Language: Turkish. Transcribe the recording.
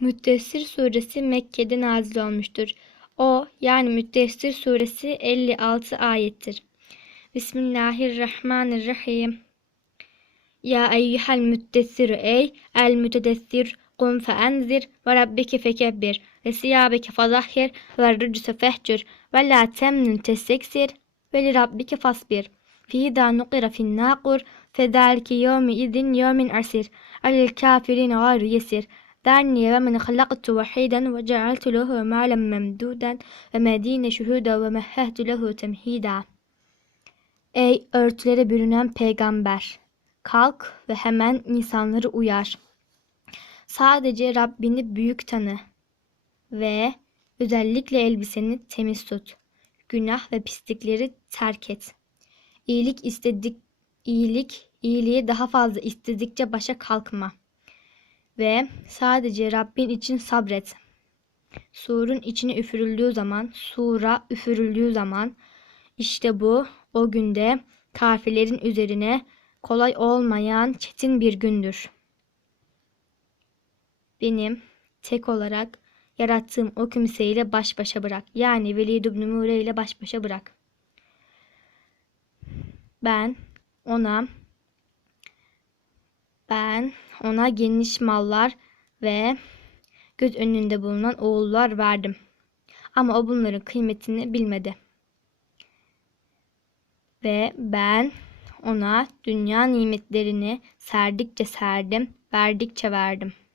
Müddessir suresi Mekke'de nazil olmuştur. O yani Müddessir suresi 56 ayettir. Bismillahirrahmanirrahim. Ya eyyuhel müddessir ey el mütedessir kum fe enzir ve rabbike fekebbir ve siyabeke fazahhir ve rücüse fehcür ve la temnun tesseksir ve li rabbike fasbir. Fîdâ nukira fin nâkur fedâlike yevmi izin yevmin asir alel kafirin gâru yesir. ذرني ومن خلقت وحيدا وجعلت له مالا ممدودا ومدين شهودا ومهدت له تمهيدا Ey örtülere bürünen peygamber! Kalk ve hemen insanları uyar. Sadece Rabbini büyük tanı ve özellikle elbiseni temiz tut. Günah ve pislikleri terk et. İyilik istedik, iyilik, iyiliği daha fazla istedikçe başa kalkma Ve sadece Rabbin için sabret. Surun içine üfürüldüğü zaman, sura üfürüldüğü zaman işte bu o günde kafirlerin üzerine kolay olmayan çetin bir gündür. Benim tek olarak yarattığım o kimseyle baş başa bırak. Yani Velid ibn Mure ile baş başa bırak. Ben ona ben ona geniş mallar ve göz önünde bulunan oğullar verdim. Ama o bunların kıymetini bilmedi. Ve ben ona dünya nimetlerini serdikçe serdim, verdikçe verdim.''